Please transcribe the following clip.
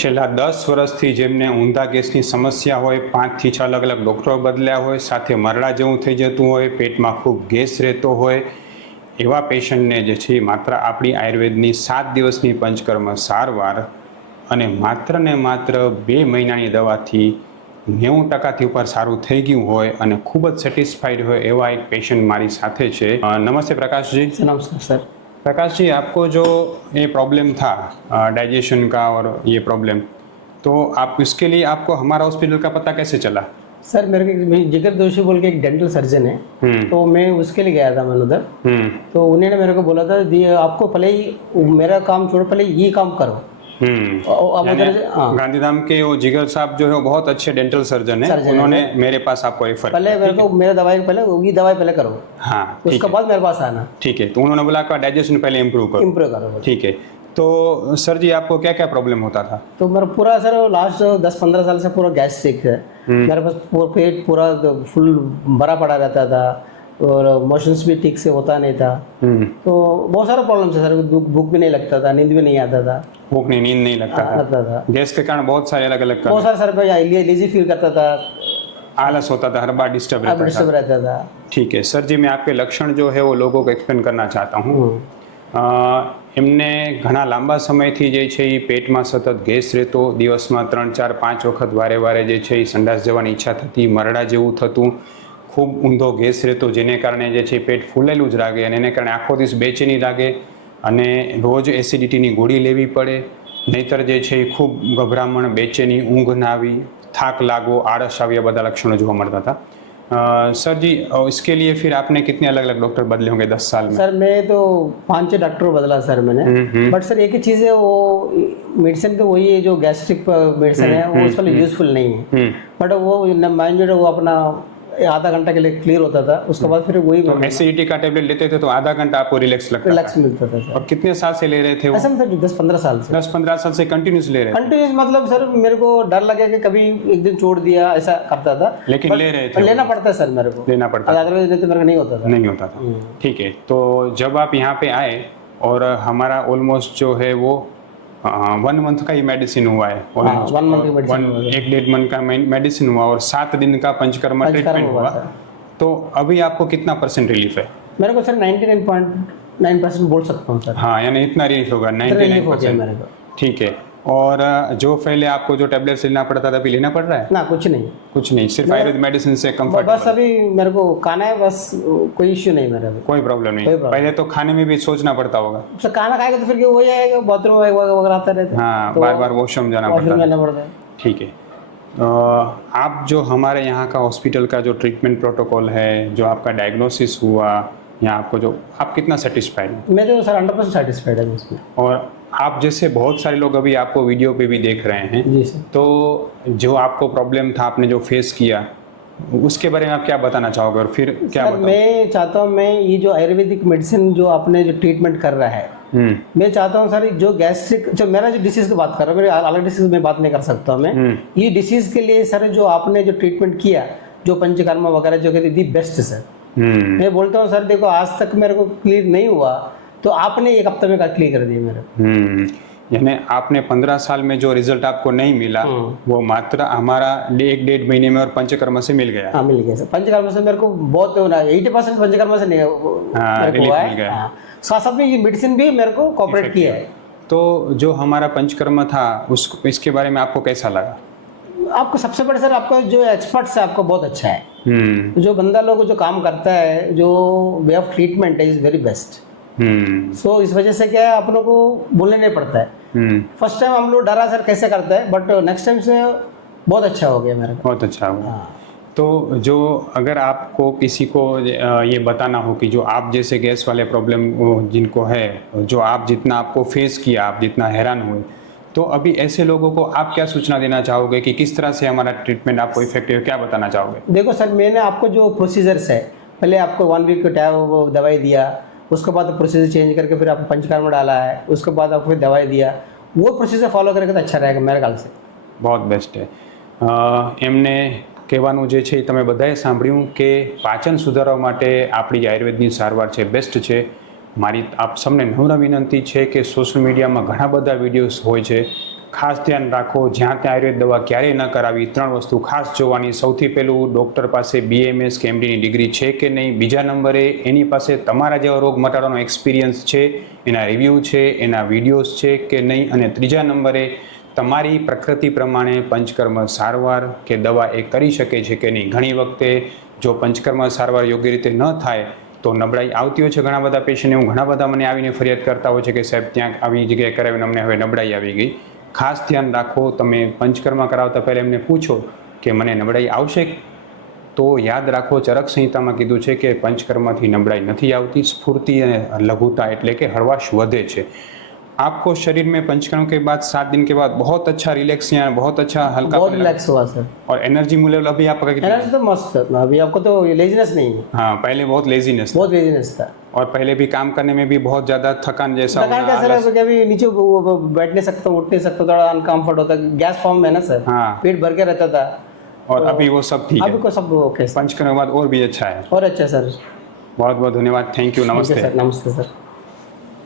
છેલ્લા દસ વર્ષથી જેમને ઊંધા ગેસની સમસ્યા હોય, પાંચથી છ અલગ અલગ ડૉક્ટરો બદલ્યા હોય, સાથે મરડા જેવું થઈ જતું હોય, પેટમાં ખૂબ ગેસ રહેતો હોય, એવા પેશન્ટને જે છે માત્ર આપણી આયુર્વેદની સાત દિવસની પંચકર્મ સારવાર અને માત્ર ને માત્ર બે મહિનાની દવાથી નેવું ટકાથી ઉપર સારું થઈ ગયું હોય અને ખૂબ જ સેટિસ્ફાઈડ હોય એવા એક પેશન્ટ મારી સાથે છે. નમસ્તે પ્રકાશજી. નમસ્કાર, સર. प्रकाश जी आपको जो ये प्रॉब्लम था डाइजेशन का और ये प्रॉब्लम तो आप इसके लिए आपको हमारा हॉस्पिटल का पता कैसे चला? सर मेरे को जिगर दोषी बोल के एक डेंटल सर्जन है हम्म। तो मैं उसके लिए गया था मैंने उधर। हम्म। तो उन्होंने मेरे को बोला था आपको पहले ही मेरा काम छोड़ो पहले ये काम करो। हम्म। और अब उधर हाँ। गांधीधाम के वो जिगर साहब जो है वो बहुत अच्छे डेंटल सर्जन है। उन्होंने मेरे पास आपको रेफर पहले मेरे को मेरा दवाई पहले ये दवाई पहले करो। हाँ उसके बाद मेरे पास आना। ठीक है तो उन्होंने बोला आपका डाइजेशन पहले इम्प्रूव करो। इम्प्रूव करो। ठीक है। तो सर जी आपको क्या क्या प्रॉब्लम होता था? तो मेरा पूरा सर लास्ट दस पंद्रह साल से पूरा गैस गैस्ट्रिक है। मेरे पास पूरा पेट पूरा फुल भरा पड़ा रहता था। और मोशंस भी ठीक से होता नहीं था हम्म तो बहुत सारा प्रॉब्लम है सर भूख भूख भी नहीं लगता था नींद भी नहीं आता था भूख नहीं नींद नहीं लगता था लगता था गैस के कारण बहुत सारे अलग अलग बहुत सारे सर पे लेजी फील करता था आलस होता था हर बार डिस्टर्ब अब रहता था डिस्टर्ब रहता था ठीक है सर जी मैं आपके लक्षण जो है वो लोगों को एक्सप्लेन करना चाहता हूँ हम्म, અ, એમને ઘણા લાંબા સમયથી જે છે એ પેટમાં સતત ગેસ રહેતો દિવસમાં ત્રણ ચાર પાંચ વખત વારે વારે જે છે એ સંડાસ જવાની ઈચ્છા થતી મરડા જેવું થતું ખૂબ ઊંધો ગેસ રહેતો જેને કારણે જે છે એ પેટ ફૂલેલું જ લાગે અને એને કારણે આખો દિવસ બેચેની લાગે અને રોજ એસિડિટીની ગોળી લેવી પડે નહીતર જે છે એ ખૂબ ગભરામણ બેચેની ઊંઘ ના આવી થાક લાગવો આળસ આવી આ બધા લક્ષણો જોવા મળતા હતા અ, सर जी अ, इसके लिए फिर आपने कितने अलग अलग डॉक्टर बदले होंगे दस साल में सर मैं तो पांच छह डॉक्टर बदला सर मैंने हम्म, हम्म। बट सर एक ही चीज़ है वो मेडिसिन तो वही है जो गैस्ट्रिक मेडिसिन है वो उसके लिए यूजफुल नहीं है हम्म बट वो माइंड जो है वो अपना आधा घंटा के लिए क्लियर होता था। उसके बाद फिर वही तो एसिडिटी का टेबलेट लेते थे तो आधा घंटा आपको रिलैक्स लगता था। रिलैक्स मिलता था सर और कितने साल से ले रहे थे ऐसा सर दस पंद्रह साल से। दस पंद्रह साल से कंटिन्यूस ले रहे कंटिन्यूस मतलब सर मेरे को डर लगे कि कभी एक दिन छोड़ दिया ऐसा करता था। लेकिन ले रहे थे लेना पड़ता है सर मेरे को। लेना पड़ता अदरवाइज़ नहीं मेरे को नहीं होता था। नहीं होता था। ठीक है तो जब आप यहाँ पे आए और हमारा ऑलमोस्ट जो है वो वन मंथ का ही मेडिसिन हुआ है। almost। वन मंथ की मेडिसिन एक डेढ़ मंथ का मेडिसिन हुआ और सात दिन का पंचकर्मा ट्रीटमेंट हुआ हुआ। तो अभी आपको कितना परसेंट रिलीफ है? मेरे को सर 99.9 परसेंट बोल सकता हूँ सर हाँ यानी इतना रिलीफ होगा नाइन्टी नाइन हो परसेंट ठीक है। और जो पहले आपको जो टेबलेट्स लेना पड़ता था अभी लेना पड़ रहा है? ना कुछ नहीं। कुछ नहीं सिर्फ़ आयुर्वेद मेडिसिन से कंफर्ट बस अभी मेरे को खाना है बस कोई इश्यू नहीं मेरा कोई प्रॉब्लम नहीं। कोई पहले तो खाने में भी सोचना पड़ता होगा। तो खाना खाएगा तो फिर वही आएगा बाथरूम वगैरह आता रहता है। हाँ तो बार बार वॉशरूम जाना पड़ता है। ठीक है। आप जो हमारे यहाँ का हॉस्पिटल का जो ट्रीटमेंट प्रोटोकॉल है जो आपका डायग्नोसिस हुआ या आपको जो आप कितना सेटिस्फाइड हैं? मैं तो सर हंड्रेड परसेंट सेटिस्फाइड है। इसमें और आप जैसे बहुत सारे लोग अभी आपको वीडियो पे भी देख रहे हैं। जी सर। तो जो आपको प्रॉब्लम था आपने जो फेस किया उसके बारे में आप क्या बताना चाहोगे और फिर क्या सर मैं चाहता हूँ मैं ये जो आयुर्वेदिक मेडिसिन जो आपने जो ट्रीटमेंट कर रहा है हम्म। मैं चाहता हूँ सर जो गैस्ट्रिक जो मेरा जो डिसीज की बात कर रहा हूँ मेरे अलग डिसीज में बात नहीं कर सकता हूँ मैं। हम्म। ये डिसीज के लिए सर जो आपने जो ट्रीटमेंट किया जो पंचकर्मा वगैरह जो कहते दी बेस्ट सर। हम्म। मैं बोलता हूँ सर देखो आज तक मेरे को क्लियर नहीं हुआ तो आपने एक हफ़्ते में क्लियर कर दिया मेरे। हम्म यानी आपने पंद्रह साल में जो रिज़ल्ट आपको नहीं मिला हम्म। वो मात्र हमारा एक डेढ़ महीने में और पंचकर्मा से मिल गया। हाँ मिल गया सर। पंचकर्मा से मेरे को बहुत एटी परसेंट पंचकर्मा से नहीं हाँ, हुआ मिल है गया। हाँ। साथ साथ में ये मेडिसिन भी मेरे को कॉपरेट किया है। तो जो हमारा पंचकर्मा था उस इसके बारे में आपको कैसा लगा? आपको सबसे बड़े सर आपका जो एक्सपर्ट्स है आपका बहुत अच्छा है। हम्म। जो बंदा लोग जो काम करता है जो वे ऑफ़ ट्रीटमेंट है is very best hmm. So इस वजह से क्या है आप अपनों को बोलने नहीं पड़ता है। हम्म। फ़र्स्ट टाइम हम लोग डरा सर कैसे करते हैं बट नेक्स्ट टाइम से बहुत अच्छा हो गया मेरे को। बहुत अच्छा हुआ। हाँ। तो जो अगर आपको किसी को ये बताना हो कि जो आप जैसे गैस वाले प्रॉब्लम जिनको है जो आप जितना आपको फेस किया आप जितना हैरान हुए तो अभी ऐसे लोगों को आप क्या सूचना देना चाहोगे कि किस तरह से हमारा ट्रीटमेंट आपको इफ़ेक्टिव है क्या बताना चाहोगे? देखो सर मैंने आपको जो प्रोसीजर्स है पहले आपको वन वीक टैब वो दवाई दिया उसके बाद प्रोसीजर चेंज करके फिर आपको पंचकर्म डाला है उसके बाद आपको फिर दवाई दिया वो प्रोसीजर फॉलो करेंगे तो अच्छा रहेगा मेरे ख्याल से बहुत બેસ્ટ છે અ, એમને કહેવાનું જે છે એ તમે બધાએ સાંભળ્યું કે પાચન સુધારવા માટે આપણી આયુર્વેદની સારવાર છે બેસ્ટ છે મારી આપ સૌને નમ્ર વિનંતી છે કે સોશિયલ મીડિયામાં ઘણા બધા વિડીયોઝ હોય છે ખાસ ધ્યાન રાખો, જ્યાં ત્યાં આયુર્વેદ દવા ક્યારેય ન કરાવી. ત્રણ વસ્તુ ખાસ જોવાની. સૌથી પહેલું, ડૉક્ટર પાસે બીએમએસ કે એમડીની ડિગ્રી છે કે નહીં? બીજા નંબરે, એની પાસે તમારા જેવા રોગ મટાડવાનો એક્સપિરિયન્સ છે, એના રિવ્યૂ છે, એના વિડીયોઝ છે કે નહીં? અને ત્રીજા નંબરે, તમારી પ્રકૃતિ પ્રમાણે પંચકર્મ સારવાર કે દવા એ કરી શકે છે કે નહીં? ઘણી વખતે, જો પંચકર્મ સારવાર યોગ્ય રીતે ન થાય, તો નબળાઈ આવતી હોય છે ઘણા બધા પેશન્ટ એવું ઘણા બધા મને આવીને ફરિયાદ કરતા હોય છે કે સાહેબ ત્યાં આવી જગ્યાએ કરાવીને અમને હવે નબળાઈ આવી ગઈ. ખાસ ધ્યાન રાખો, તમે પંચકર્મ કરાવતા પહેલાં એમને પૂછો કે મને નબળાઈ આવશે? તો યાદ રાખો, ચરક સંહિતામાં કીધું છે કે પંચકર્મથી નબળાઈ નથી આવતી, સ્ફૂર્તિ અને લઘુતા એટલે કે હળવાશ વધે છે. आपको शरीर में पंचकर्म के बाद सात दिन के बाद बहुत अच्छा रिलैक्स यहाँ बहुत अच्छा हल्का बहुत रिलैक्स हुआ सर और एनर्जी लेवल अभी आपका कितना एनर्जी तो मस्त है अभी आपको तो लेजीनेस नहीं है। हाँ पहले बहुत लेजीनेस बहुत लेजीनेस था। और पहले भी काम करने में भी बहुत ज़्यादा थकान जैसा थकान कैसा आलस- है कभी नीचे बैठ नहीं सकता उठ नहीं सकता थोड़ा अनकम्फर्ट होता है गैस फॉर्म है ना सर हाँ। पेट भर के रहता था। और अभी वो सब ठीक अभी है। को सब ओके पंचकर्म के बाद और भी अच्छा है। और अच्छा सर बहुत बहुत धन्यवाद थैंक यू नमस्ते। सर नमस्ते सर